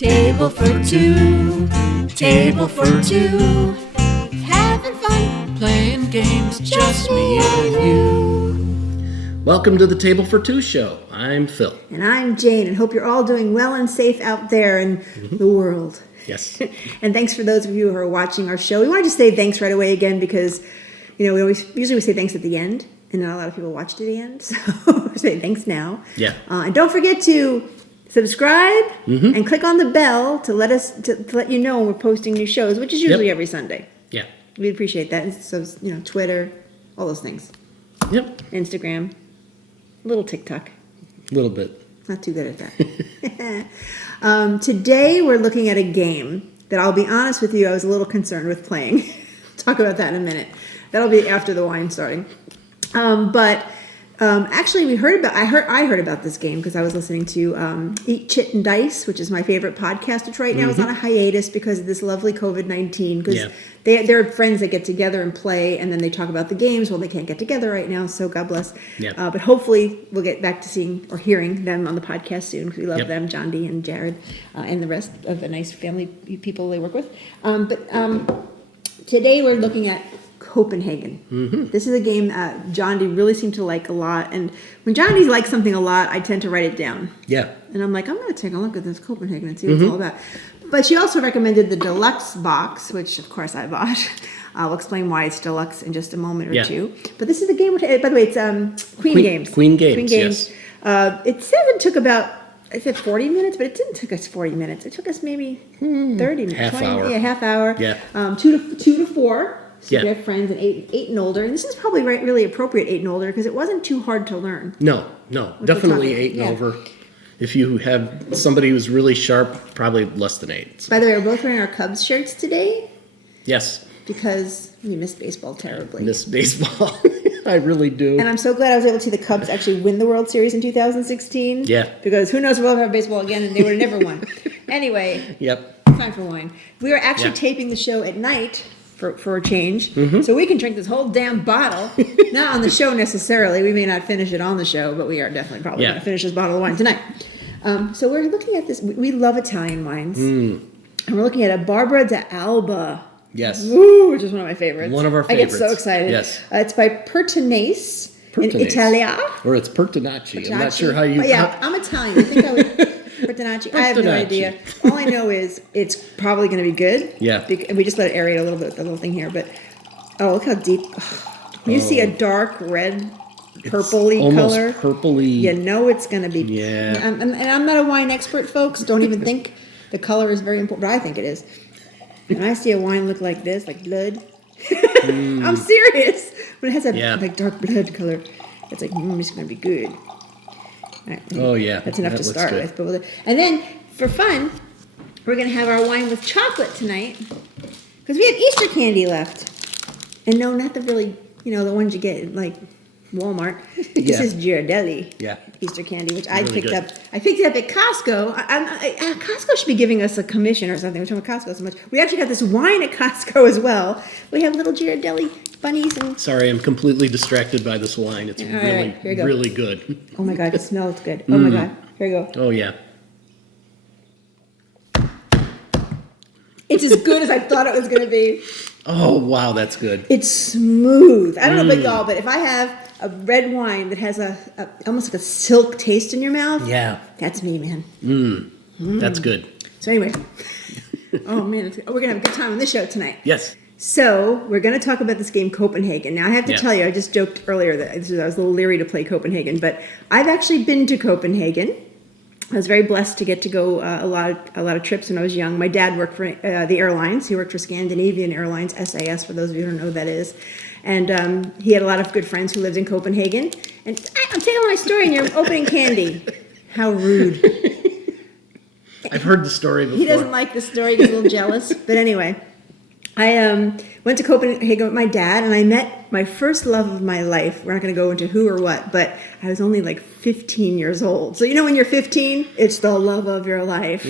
Table for two, table for two. Having fun, playing games, just me and you. Welcome to the Table for Two show. I'm Phil. And I'm Jane, and hope you're all doing well and safe out there in the world. Yes. And thanks for those of you who are watching our show. We want to just say thanks right away again because, we usually say thanks at the end, and not a lot of people watch to the end, so say thanks now. Yeah. And don't forget to subscribe and click on the bell to let us to let you know when we're posting new shows, which is usually every Sunday. Yeah. We appreciate that. And so, Twitter, all those things. Yep. Instagram, a little TikTok. A little bit. Not too good at that. Today we're looking at a game that I'll be honest with you, I was a little concerned with playing. Talk about that in a minute. That'll be after the wine starting. Actually, I heard about this game because I was listening to Eat Chit Dice, which is my favorite podcast, which right now is on a hiatus because of this lovely COVID-19. Because they're friends that get together and play, and then they talk about the games. Well, they can't get together right now, so God bless. Yep. But hopefully, we'll get back to seeing or hearing them on the podcast soon because we love them, John D. and Jared, and the rest of the nice family people they work with. Today we're looking at Copenhagen. This is a game John D really seemed to like a lot, and when John D likes something a lot, I tend to write it down. Yeah. And I'm like, I'm going to take a look at this Copenhagen and see what it's all about. But she also recommended the deluxe box, which of course I bought. I'll explain why it's deluxe in just a moment or two. But this is a game. By the way, it's Queen Games. Queen Games. Yes. It said it took about. I said 40 minutes, but it didn't take us 40 minutes. It took us maybe 30 minutes. Half hour. Yeah, half hour. Yeah. 2 to 4. So yeah. we have friends and eight and older, and this is probably really appropriate 8 and older because it wasn't too hard to learn. No, definitely 8 and over. If you have somebody who's really sharp, probably less than 8. So. By the way, we're both wearing our Cubs shirts today. Yes. Because we miss baseball terribly. Miss baseball. I really do. And I'm so glad I was able to see the Cubs actually win the World Series in 2016. Yeah. Because who knows if we'll ever have baseball again, and they would have never won. Anyway. Yep. Time for wine. We are actually taping the show at night. For a change. So we can drink this whole damn bottle. Not on the show necessarily. We may not finish it on the show, but we are definitely probably going to finish this bottle of wine tonight. So we're looking at this. We love Italian wines. And we're looking at a Barbara d'Alba. Yes. Woo, which is one of my favorites. One of our favorites. I get so excited. Yes. It's by Pertinace in Italia. Or it's Pertinaci. I'm not sure how you... Yeah, I'm Italian. I think I would... Pertinaci. I have no idea. All I know is it's probably going to be good. Yeah. And we just let it aerate a little bit, the little thing here. But, look how deep. You see a dark red, purpley color. Almost purpley. You know it's going to be. Yeah. And I'm not a wine expert, folks. Don't even think the color is very important. But I think it is. When I see a wine look like this, like blood. I'm serious. When it has that dark blood color, it's like, it's going to be good. Right. Oh, yeah. That's enough to start with. And then, for fun, we're going to have our wine with chocolate tonight. Because we have Easter candy left. And no, not the really, the ones you get at, like, Walmart. This is Ghirardelli Easter candy, which I picked up. I picked it up at Costco. Costco should be giving us a commission or something. We're talking about Costco so much. We actually got this wine at Costco as well. We have little Ghirardelli bunnies and... Sorry, I'm completely distracted by this wine. It's really good. Oh my God, it smells good. Oh my God. Here you go. Oh yeah. It's as good as I thought it was going to be. Oh wow, that's good. It's smooth. I don't know about y'all, but if I have a red wine that has a almost like a silk taste in your mouth, that's me, man. That's good. So anyway, oh man, we're going to have a good time on this show tonight. Yes. So, we're going to talk about this game, Copenhagen. Now, I have to tell you, I just joked earlier that I was a little leery to play Copenhagen, but I've actually been to Copenhagen. I was very blessed to get to go a lot of trips when I was young. My dad worked for the airlines. He worked for Scandinavian Airlines, SAS, for those of you who don't know what that is. And he had a lot of good friends who lived in Copenhagen. And I'm telling my story, and you're opening candy. How rude. I've heard the story before. He doesn't like the story. He's a little jealous. But anyway... I went to Copenhagen with my dad, and I met my first love of my life. We're not going to go into who or what, but I was only like 15 years old. So when you're 15, it's the love of your life.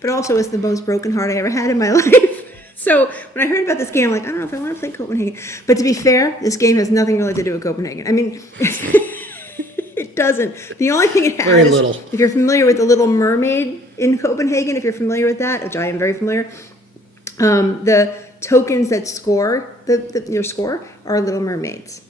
But also it's the most broken heart I ever had in my life. So when I heard about this game, I'm like, I don't know if I want to play Copenhagen. But to be fair, this game has nothing really to do with Copenhagen. I mean, doesn't. The only thing it has, Very little. if you're familiar with the Little Mermaid in Copenhagen, if you're familiar with that, which I am very familiar, the tokens that score your score are Little Mermaids.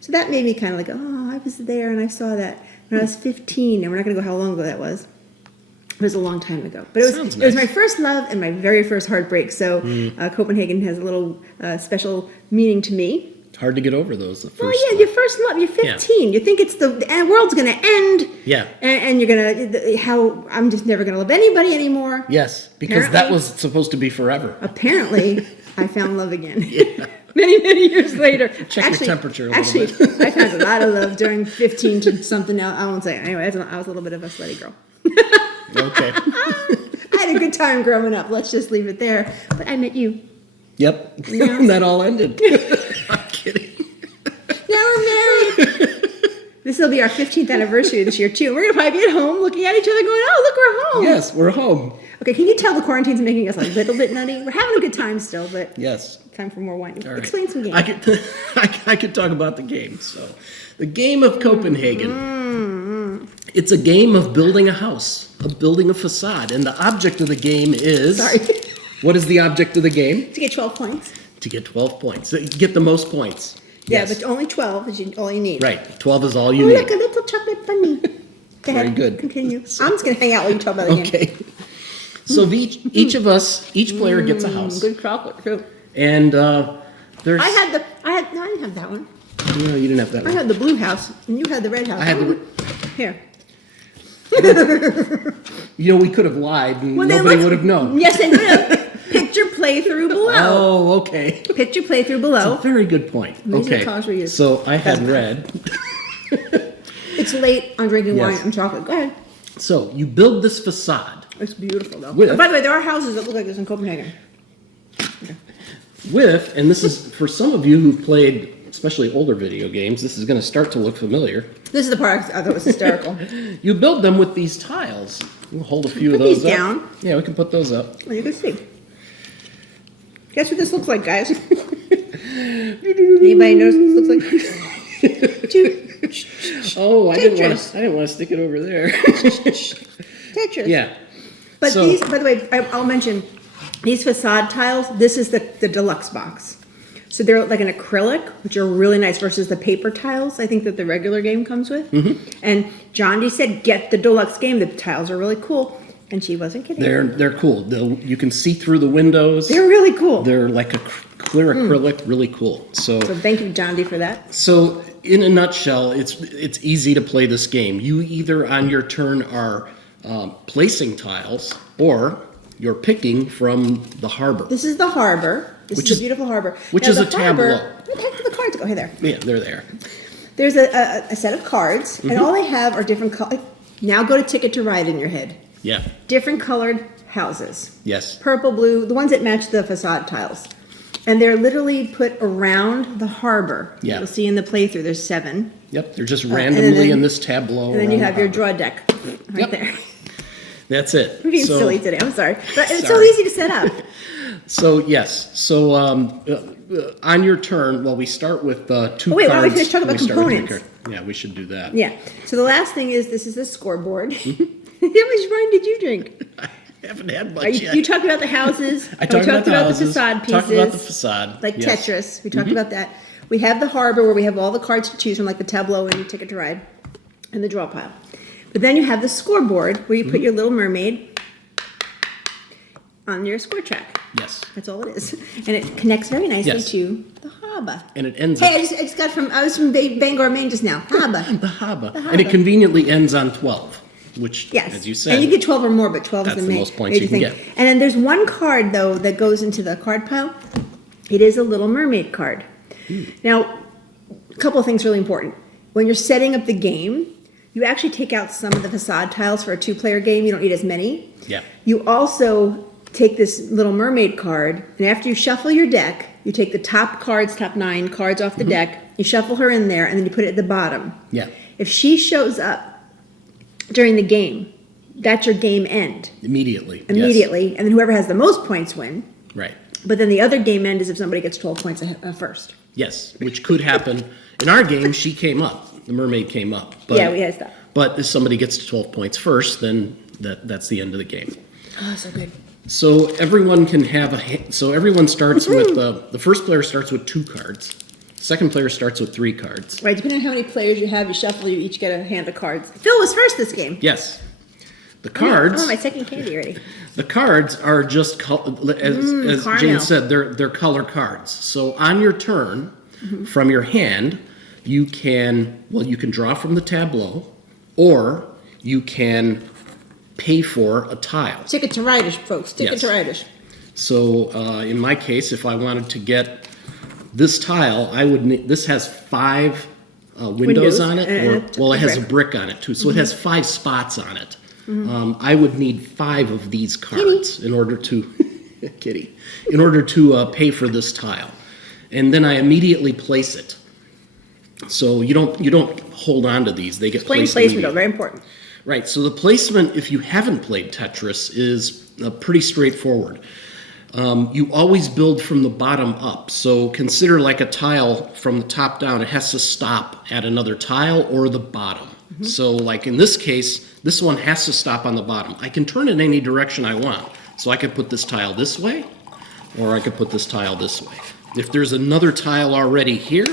So that made me kind of like, oh, I was there and I saw that when I was 15, and we're not going to go how long ago that was. It was a long time ago, but it was my first love and my very first heartbreak. So Copenhagen has a little special meaning to me. Hard to get over those. The first Well, yeah, your first love. You're 15. You think it's the world's going to end. Yeah. And you're going to, I'm just never going to love anybody anymore. Yes, because that was supposed to be forever. Apparently, I found love again. Yeah. Many years later. Check your temperature a little bit. I found a lot of love during 15 to something else. I won't say it. Anyway, I was a little bit of a slutty girl. Okay. I had a good time growing up. Let's just leave it there. But I met you. Yep. That all ended. I'm kidding. Now we're married. This will be our 15th anniversary this year, too. We're going to probably be at home looking at each other going, oh, look, we're home. Yes, we're home. Okay, can you tell the quarantine's making us a little bit nutty? We're having a good time still, but yes, time for more wine. Right. Explain some games. I could talk about the game. So, the game of Copenhagen. It's a game of building a house, of building a facade, and the object of the game is. Sorry. What is the object of the game? To get 12 points. To get 12 points. So you get the most points. Yeah, Yes. but only 12 is all you need. Right. 12 is all you Oh, need. look, a little chocolate bunny. Go Very ahead. good. Continue. I'm just going to hang out while you talk about the game. Okay. So each of us, each player gets a house, Good chocolate, too. and there's. No, I didn't have that one. No, you didn't have that I one. had the blue house, and you had the red house. I had the. Here. We could have lied, and Well, they nobody look- would have known. Yes, they would have. Picture playthrough below. Oh, okay. Picture playthrough below. Very good point. These are the Okay. colors we use. So I had Doesn't red. It's late. I'm drinking Yes. wine and chocolate. Go ahead. So you build this facade It's beautiful, though. With- Oh, by the way, there are houses that look like this in Copenhagen. and this is for some of you who played, especially older video games, this is going to start to look familiar. This is the part I thought was hysterical. You build them with these tiles. We'll hold a few of Put those these up. down. Yeah, we can put those up. Well, you can see. Guess what this looks like, guys? Anybody knows what this looks like? Oh, I didn't Tetris. want to stick it over there. Tetris. Yeah. But So- these, by the way, I'll mention these facade tiles. This is the deluxe box. So they're like an acrylic, which are really nice versus the paper tiles I think that the regular game comes with. Mm-hmm. And John D said, get the deluxe game. The tiles are really cool. And she wasn't kidding. They're cool. You can see through the windows. They're really cool. They're like a clear acrylic, really cool. So thank you, John D, for that. So in a nutshell, it's easy to play this game. You either on your turn are placing tiles, or you're picking from the harbor. This is the harbor. This Which is is- a beautiful harbor. which Now, is the a tableau. harbor- Where the heck did the cards go? Hey there. Yeah, they're there. There's a set of cards, and all they have are different colors. Now go to Ticket to Ride in your head. Yeah. Different colored houses. Yes. Purple, blue, the ones that match the facade tiles. And they're literally put around the harbor. Yeah. You'll see in the playthrough, there's 7. Yep. They're just and randomly then- in this tableau. And then you around have the your harbor. draw deck right Yep. there. That's it. I'm being So- silly today, I'm sorry. But it's so Sorry. easy to set up. So yes. So on your turn, well, we start with 2 cards. Oh, wait, why don't we finish talking about We start with two components? cards. Yeah, we should do that. Yeah. So the last thing is, this is the scoreboard. How much wine did you drink? I haven't had much yet. You talked about the houses. I talked about the houses. facade pieces. Talked about the facade. Like yes. Tetris. We talked about that. We have the harbor where we have all the cards to choose from, like the tableau and Ticket to Ride, and the draw pile. But then you have the scoreboard where you put your Little Mermaid on your score track. Yes. That's all it is. And it connects very nicely Yes. to the harbor. And it ends. Hey, I just got I was from Bangor, Maine just now. Harbor. The harbor. The And it harbor. conveniently ends on 12, which, Yes. as you said, And you get 12 or more, but 12 That's is the the most points you can thing. get. And then there's one card, though, that goes into the card pile. It is a Little Mermaid card. Now, a couple of things really important. When you're setting up the game, you actually take out some of the facade tiles for a 2-player game. You don't need as many. Yeah. You also take this Little Mermaid card, and after you shuffle your deck, you take the top 9 cards off the deck, you shuffle her in there, and then you put it at the bottom. Yeah. If she shows up during the game, that's your game end. Immediately. Immediately. And then whoever has the most points win. Yes. Right. But then the other game end is if somebody gets 12 points first. Yes. Which could happen. In our game, she came up. the mermaid came up. But, Yeah, we had to stop. But if somebody gets to 12 points first, then that's the end of the game. Oh, so good. So everyone can have so everyone starts with, the first player starts with 2 cards. Second player starts with 3 cards. Right, depending on how many players you have, you shuffle, you each get a hand of cards. Phil was first this game. Yes. The cards. Oh, my second candy already. The cards are just, as Jane said, they're color cards. So on your turn, from your hand, you can draw from the tableau, or you can pay for a tile. Ticket to Riders, folks. Ticket to Riders. So in my case, if I wanted to get this tile, I would need, this has 5 windows on it. It has a brick on it too. So it has 5 spots on it. I would need 5 of these cards in order to, in order to pay for this tile. And then I immediately place it. So you don't hold on to these. They get placed placement, though, very important. Right, so the placement, if you haven't played Tetris, is pretty straightforward. You always build from the bottom up. So consider like a tile from the top down. It has to stop at another tile or the bottom. So like in this case, this one has to stop on the bottom. I can turn it any direction I want. So I could put this tile this way, or I could put this tile this way. If there's another tile already here,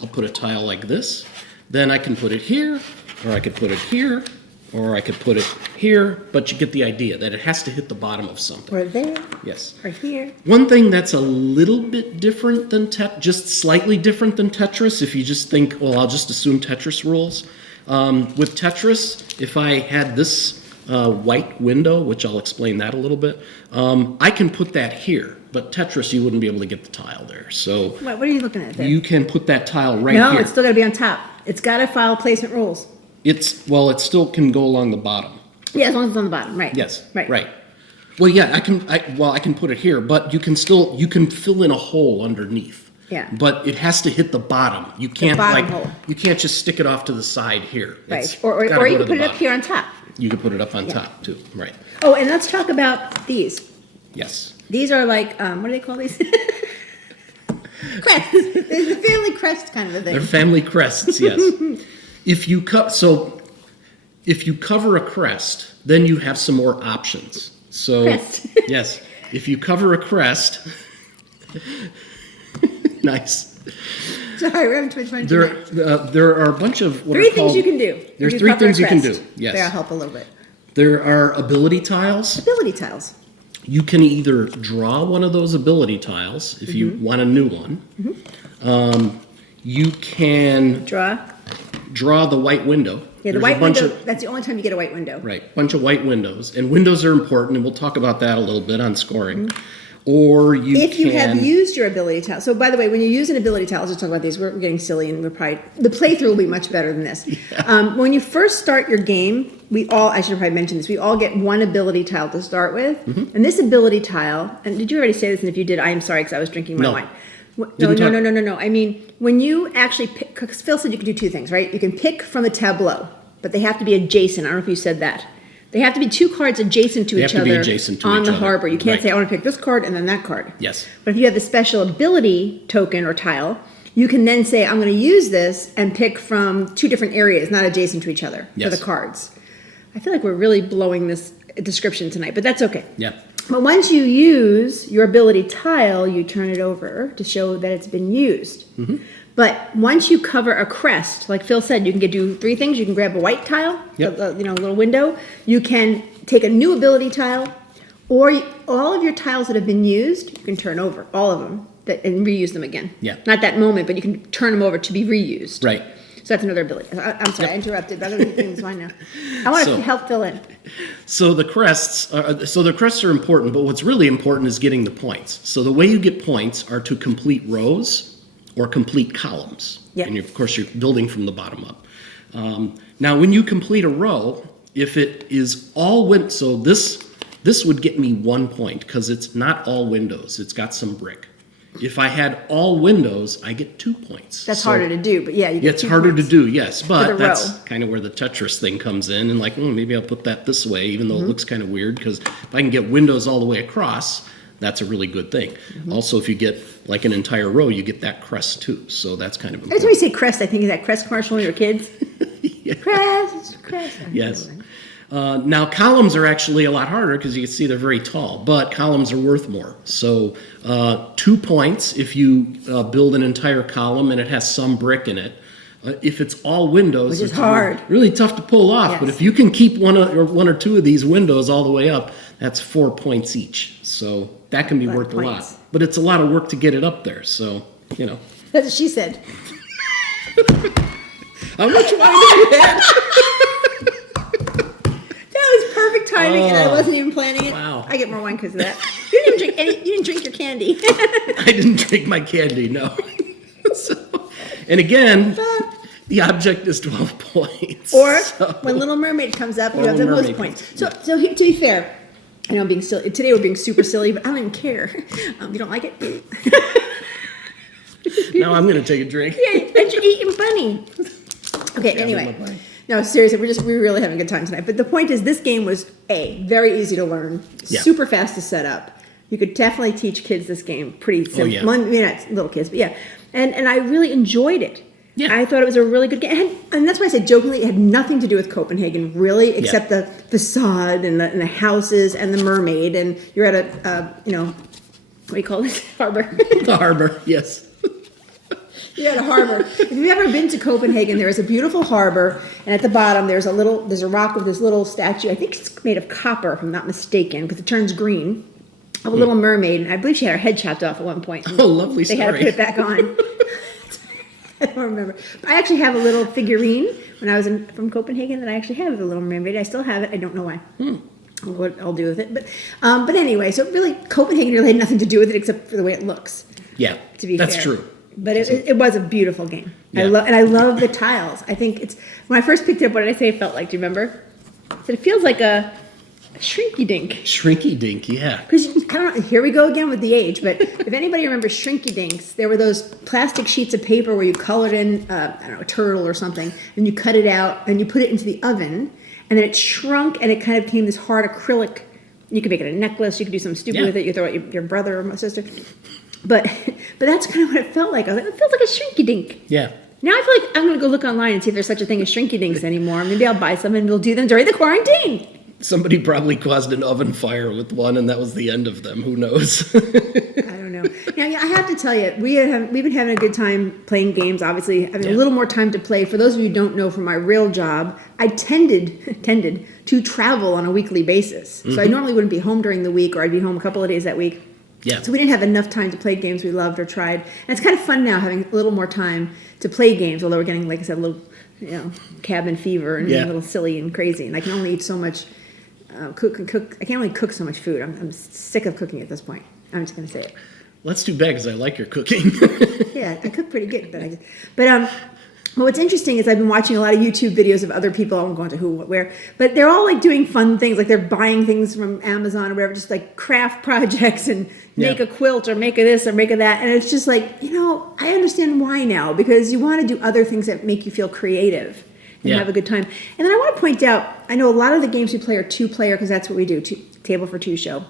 I'll put a tile like this. Then I can put it here, or I could put it here, or I could put it here, but you get the idea that it has to hit the bottom of something. Or there. Yes. Or here. One thing that's a little bit different than just slightly different than Tetris, if you just think, well, I'll just assume Tetris rules. With Tetris, if I had this white window, which I'll explain that a little bit, I can put that here. But Tetris, you wouldn't be able to get the tile there. So What are you looking at there? you can put that tile right here. No, it's still got to be on top. It's got to follow placement rules. It still can go along the bottom. Yeah, as long as it's on the bottom, right. Yes, Right. right. Well, yeah, I can put it here, but you can fill in a hole underneath. Yeah. But it has to hit the bottom. You can't bottom hole. you can't just stick it off to the side here. Right. Or you can put it up here on top. You can put it up on top too. Right. Oh, and let's talk about these. Yes. These are like, what do they call these? Crests. It's a family crest kind of a thing. They're family crests, yes. If you cover a crest, then you have some more options. So Crest. yes, if you cover a crest, nice. Sorry, we're having too much fun tonight. There are a bunch of what Three are called, things you can do. There's if 3 cover a things you can crest. do. Yes. That'll help a little bit. There are ability tiles. Ability tiles. You can either draw one of those ability tiles if you want a new one. You can draw the white window. Yeah, the There's white a bunch window, of, that's the only time you get a white window. right, bunch of white windows. And windows are important, and we'll talk about that a little bit on scoring. Or If you have used your ability tile. So by the way, when you use an ability tile, let's just talk about these. We're getting silly and the playthrough will be much better than this. Yeah. When you first start your game, I should have probably mentioned this, we all get one ability tile to start with. And this ability tile, and did you already say this? And if you did, I am sorry because I was drinking my wine. No. I mean, when you actually pick, because Phil said you can do 2 things, right? You can pick from a tableau, but they have to be adjacent. I don't know if you said that. They have to be 2 cards adjacent to each other on the harbor. You can't say, I want to pick this card and then that card. Yes. But if you have the special ability token or tile, you can then say, I'm going to use this and pick from 2 different areas, not adjacent to each other for the cards. I feel like we're really blowing this description tonight, but that's okay. Yeah. But once you use your ability tile, you turn it over to show that it's been used. But once you cover a crest, like Phil said, you can do 3 things. You can grab a white tile, a little window. You can take a new ability tile, or all of your tiles that have been used, you can turn over, all of them, and reuse them again. Yeah. Not that moment, but you can turn them over to be reused. Right. So that's another ability. I'm sorry, I interrupted. Other things, fine now. I want to help fill in. So the crests are important, but what's really important is getting the points. So the way you get points are to complete rows or complete columns. Yep. And of course, you're building from the bottom up. Now, when you complete a row, if it is all so this would get me 1 point because it's not all windows. It's got some brick. If I had all windows, I get 2 points. That's harder to do, but yeah, you get it's 2 harder points. to do, yes, For but the that's row. kind of where the Tetris thing comes in, and like, maybe I'll put that this way, even though it looks kind of weird, because if I can get windows all the way across, that's a really good thing. Also, if you get like an entire row, you get that crest too. So that's kind of Every time important. you say crest, I think of that crest commercial when you were kids. Yeah. Crest. Yes. Now, columns are actually a lot harder because you can see they're very tall, but columns are worth more. So 2 points if you build an entire column and it has some brick in it. If it's all windows, Which is it's hard. really tough to pull off. But Yes. if you can keep one or two of these windows all the way up, that's 4 points each. So that can be A lot of worth a lot. points. But it's a lot of work to get it up there. So, you know. That's what she said. How much wine do you have? That was perfect timing, and I wasn't even planning it. Wow. I get more wine because of that. You didn't even drink any. You didn't drink your candy. I didn't drink my candy, no. So, and again, the object is 12 points. Or so- when Little Mermaid comes up, you Or have the when most Mermaid points. comes- So to be fair, I know I'm being silly. Today we're being super silly, but I don't even care. You don't like it? Now I'm going to take a drink. Yeah, and you're eating bunny. Okay, anyway. my bunny. No, seriously, we're really having a good time tonight. But the point is, this game was very easy to learn, Yeah. super fast to set up. You could definitely teach kids this game pretty simple. yeah. Well, maybe not little kids, but yeah. And I really enjoyed it. Yeah. I thought it was a really good game. And that's why I said jokingly, it had nothing to do with Copenhagen, really, except the facade and the houses and the mermaid. And you're at a what do you call this? Harbor. The harbor, yes. You're at a harbor. If you've ever been to Copenhagen, there is a beautiful harbor, and at the bottom there's a rock with this little statue. I think it's made of copper, if I'm not mistaken, because it turns green. Of a little mermaid, and I believe she had her head chopped off at one point. Oh, lovely They story. had to put it back on. I don't remember. But I actually have a little figurine when I was from Copenhagen that I actually have of a little mermaid. I still have it. I don't know why. What I'll do with it, but anyway, so really Copenhagen really had nothing to do with it except for the way it looks. Yeah, To be that's fair. true. But it was a beautiful game. Yeah. I love the tiles. I think it's when I first picked it up. What did I say it felt like? Do you remember? I said it feels like a shrinky dink. Shrinky dink, yeah. Because I don't know, here we go again with the age, but if anybody remembers Shrinky Dinks, there were those plastic sheets of paper where you colored in, I don't know, a turtle or something, and you cut it out and you put it into the oven, and then it shrunk and it kind of became this hard acrylic. You could make it a necklace, you could do something stupid Yeah. with it, you throw it at your brother or my sister. But that's kind of what it felt like. I was like, it feels like a Shrinky Dink. Yeah. Now I feel like I'm going to go look online and see if there's such a thing as Shrinky Dinks anymore. Maybe I'll buy some and we'll do them during the quarantine. Somebody probably caused an oven fire with one, and that was the end of them. Who knows? I don't know. Now, I have to tell you, we've been having a good time playing games. Obviously, having a little more time to play. For those of you who don't know, from my real job, I tended to travel on a weekly basis. So I normally wouldn't be home during the week, or I'd be home a couple of days that week. Yeah. So we didn't have enough time to play games we loved or tried. And it's kind of fun now having a little more time to play games. Although we're getting, like I said, a little, cabin fever and a little silly and crazy. And I can only eat so much. Cook. I can only cook so much food. I'm sick of cooking at this point. I'm just gonna say it. Well, that's too bad because I like your cooking. Yeah, I cook pretty good, but what's interesting is I've been watching a lot of YouTube videos of other people. I won't go into who, what, where, but they're all like doing fun things, like they're buying things from Amazon or whatever, just like craft projects and make Yeah. a quilt or make a this or make a that, and it's just like I understand why now, because you want to do other things that make you feel creative and have a good time. And then I want to point out, I know a lot of the games we play are 2-player because that's what we do, table for 2 show.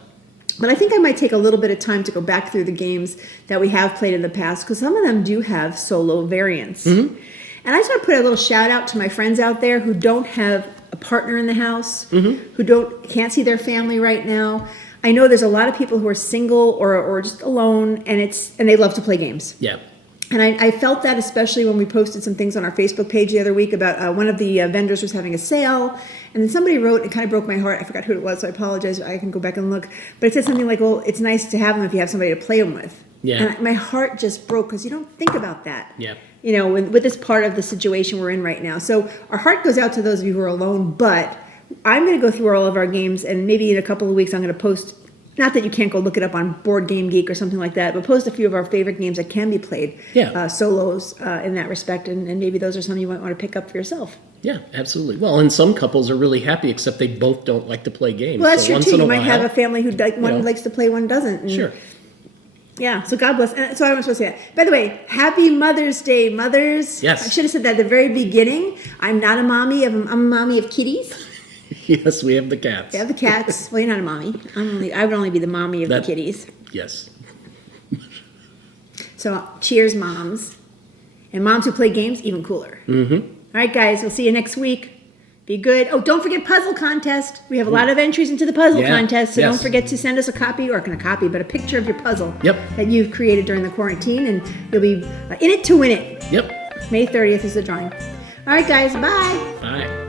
But I think I might take a little bit of time to go back through the games that we have played in the past, because some of them do have solo variants. And I just want to put a little shout out to my friends out there who don't have a partner in the house, who can't see their family right now. I know there's a lot of people who are single or just alone, and they love to play games. Yeah. And I felt that especially when we posted some things on our Facebook page the other week about one of the vendors was having a sale. And then somebody wrote, it kind of broke my heart. I forgot who it was, so I apologize. I can go back and look. But it said something like, well, it's nice to have them if you have somebody to play them with. Yeah. And my heart just broke because you don't think about that. Yeah. With this part of the situation we're in right now. So our heart goes out to those of you who are alone, but I'm going to go through all of our games, and maybe in a couple of weeks I'm going to post, not that you can't go look it up on Board Game Geek or something like that, but post a few of our favorite games that can be played solos in that respect, and maybe those are some you might want to pick up for yourself. Yeah, absolutely. Well, and some couples are really happy, except they both don't like to play games. Well, that's so true once too. in a You might while, have a family who one likes to play, one doesn't. And Sure. Yeah, so God bless. And so I was supposed to say that. By the way, happy Mother's Day, mothers. Yes. I should have said that at the very beginning. I'm not a mommy. I'm a mommy of kitties. Yes, we have the cats. We have the cats. Well, you're not a mommy. I would only be the mommy of the kitties. Yes. So cheers, moms. And moms who play games, even cooler. Mm-hmm. All right, guys, we'll see you next week. Be good. Oh, don't forget puzzle contest. We have a lot of entries into the puzzle contest, so don't forget to send us a copy, or not a copy, but a picture of your puzzle that you've created during the quarantine, and you'll be in it to win it. Yep. May 30th is the drawing. All right, guys, bye. Bye.